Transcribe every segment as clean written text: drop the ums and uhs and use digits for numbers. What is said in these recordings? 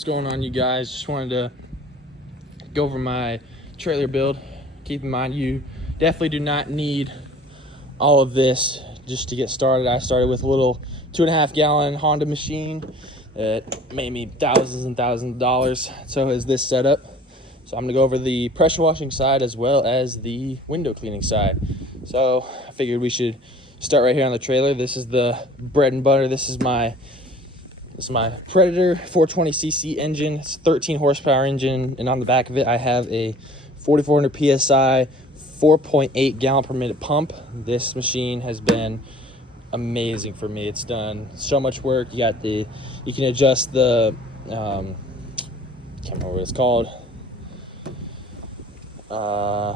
What's going on, you guys? Just wanted to go over my trailer build. Keep in mind, you definitely do not need all of this just to get started. I started with a little 2.5 gallon Honda machine that made me thousands and thousands of dollars. So is this setup. So I'm gonna go over the pressure washing side as well as the window cleaning side. So I figured we should start right here on the trailer. This is the bread and butter. This is my Predator 420cc engine. It's a 13 horsepower engine, and on the back of it I have a 4400 psi 4.8 gallon per minute pump. This machine has been amazing for me. It's done so much work. You can adjust the can't remember what it's called, the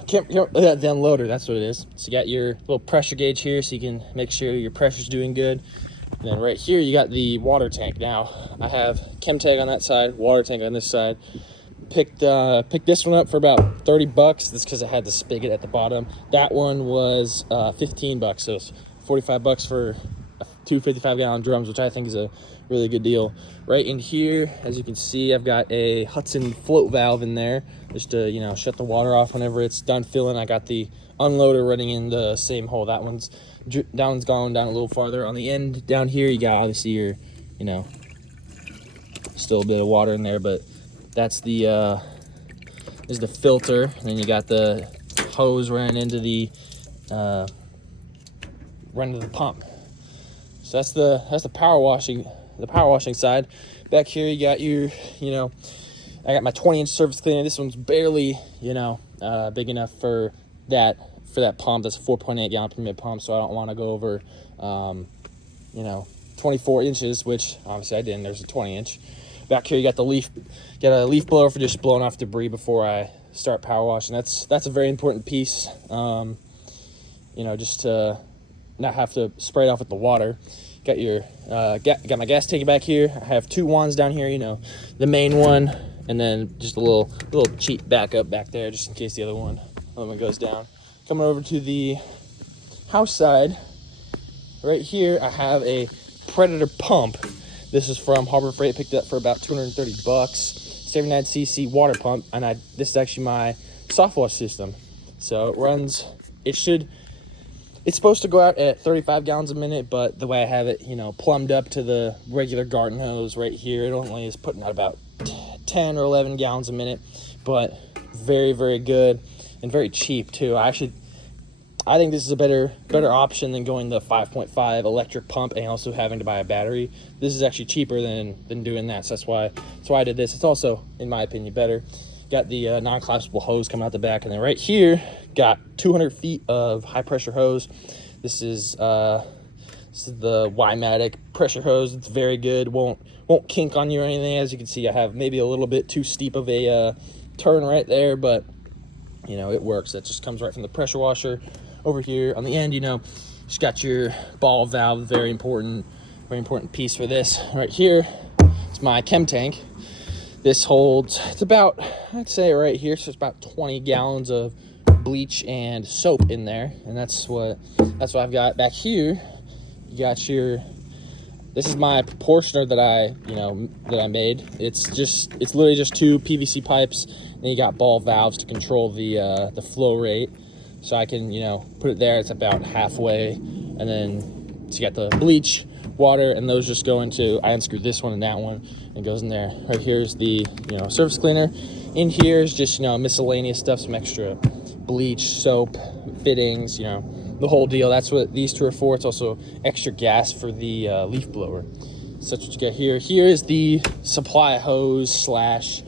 unloader, that's what it is. So you got your little pressure gauge here, so you can make sure your pressure's doing good. And then right here you got the water tank. Now I have chem tag on that side, water tank on this side. Picked this one up for about 30 bucks. This because I had the spigot at the bottom. That one was 15 bucks, so it's 45 bucks for two 55 gallon drums, which I think is a really good deal. Right in here, as you can see, I've got a Hudson float valve in there just to shut the water off whenever it's done filling. I got the unloader running in the same hole. That one's going down a little farther. On the end down here, you got obviously your still a bit of water in there, but that's the is the filter. And then you got the hose running into the pump. So that's the power washing side. Back here you got your I got my 20-inch surface cleaner. This one's barely big enough for that pump. That's a 4.8 gallon per minute pump, so I don't want to go over 24 inches, which obviously I didn't. There's a 20-inch. Back here you got a leaf blower for just blowing off debris before I start power washing. That's a very important piece, just to not have to spray it off with the water. Got your got my gas tank back here. I have two wands down here, the main one, and then just a little cheap backup back there just in case the other one goes down. Coming over to the house side, right here I have a Predator pump. This is from Harbor Freight. Picked it up for about 230 bucks. 79cc water pump, and this is actually my soft wash system. So it runs. It's supposed to go out at 35 gallons a minute, but the way I have it, plumbed up to the regular garden hose right here, it only is putting out about 10 or 11 gallons a minute, but very, very good and very cheap too. I think this is a better option than going the 5.5 electric pump and also having to buy a battery. This is actually cheaper than doing that. So that's why I did this. It's also, in my opinion, better. Got the non-collapsible hose coming out the back, and then right here got 200 feet of high pressure hose. This is the Y-Matic pressure hose. It's very good. Won't kink on you or anything. As you can see, I have maybe a little bit too steep of a turn right there, but it works. That just comes right from the pressure washer. Over here on the end, just got your ball valve. Very important piece for this. Right here, it's my chem tank. This holds, it's about, I'd say right here, so it's about 20 gallons of bleach and soap in there, and that's what I've got. Back here you got this is my proportioner that I made. It's literally just two PVC pipes, and then you got ball valves to control the flow rate. So I can put it there. It's about halfway, and then so you got the bleach, water, and those just go into, I unscrewed this one and that one, and it goes in there. Right here's the surface cleaner. In here is just miscellaneous stuff, some extra bleach, soap, fittings, the whole deal. That's what these two are for. It's also extra gas for the leaf blower. So that's what you get here. Here is the supply hose slash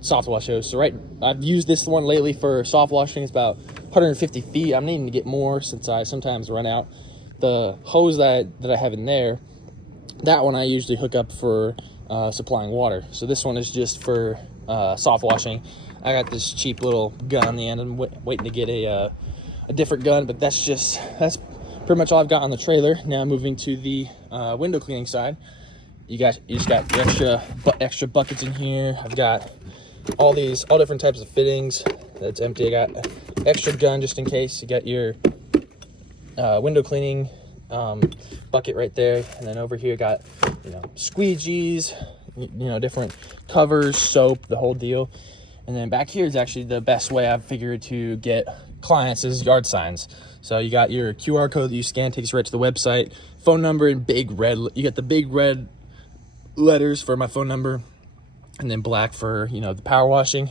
soft wash hose. So I've used this one lately for soft washing. It's about 150 feet. I'm needing to get more since I sometimes run out. The hose that I have in there, that one I usually hook up for supplying water. So this one is just for soft washing. I got this cheap little gun on the end. I'm waiting to get a different gun, but that's pretty much all I've got on the trailer. Now moving to the window cleaning side. You just got extra buckets in here. I've got all different types of fittings. That's empty. I got extra gun just in case. You got your window cleaning bucket right there, and then over here got squeegees, different covers, soap, the whole deal. And then back here is actually the best way I've figured to get clients is yard signs. So you got your QR code that you scan, takes you right to the website, phone number in big red. You got the big red letters for my phone number, and then black for, the power washing.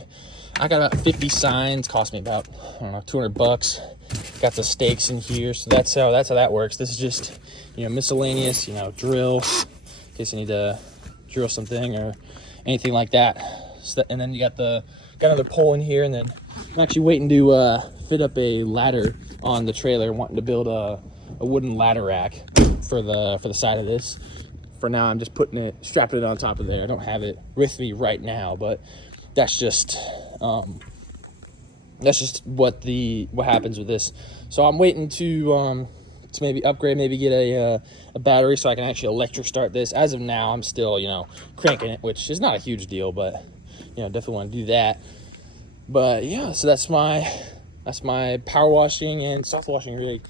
I got about 50 signs, cost me about, I don't know, $200. Got the stakes in here, so that's how that works. This is just, miscellaneous, drill, in case I need to drill something or anything like that. So and then you got another pole in here, and then I'm actually waiting to fit up a ladder on the trailer, wanting to build a wooden ladder rack for the side of this. For now, I'm just strapping it on top of there. I don't have it with me right now, but that's just what happens with this. So I'm waiting to maybe upgrade, maybe get a battery so I can actually electric start this. As of now, I'm still cranking it, which is not a huge deal, but definitely want to do that. But yeah, so that's my power washing and soft washing rig.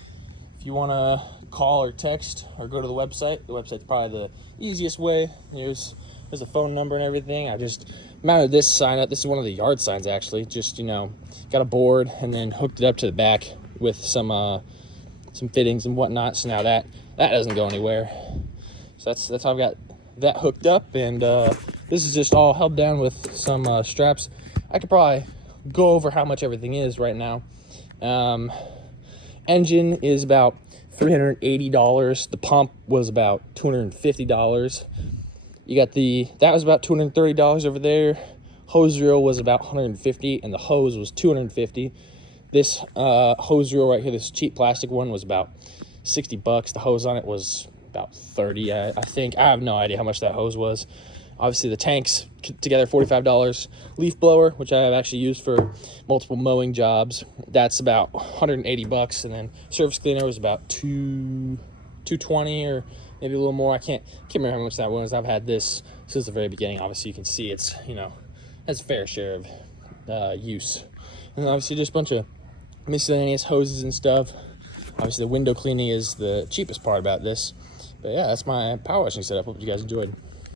If you want to call or text or go to the website's probably the easiest way. There's a phone number and everything. I just mounted this sign up. This is one of the yard signs, actually. Just got a board and then hooked it up to the back with some fittings and whatnot. So now that doesn't go anywhere. So that's how I've got that hooked up, and this is just all held down with some straps. I could probably go over how much everything is right now. Engine is about $380. The pump was about $250. You got that was about $230 over there. Hose reel was about $150, and the hose was $250. This hose reel right here, this cheap plastic one, was about $60. The hose on it was about $30, I think. I have no idea how much that hose was. Obviously the tanks together, $45. Leaf blower, which I have actually used for multiple mowing jobs, that's about $180. And then surface cleaner was about $220 or maybe a little more. I can't remember how much that was. I've had this since the very beginning. Obviously you can see it's has a fair share of use. And obviously just a bunch of miscellaneous hoses and stuff. Obviously the window cleaning is the cheapest part about this. But yeah, that's my power washing setup. Hope you guys enjoyed.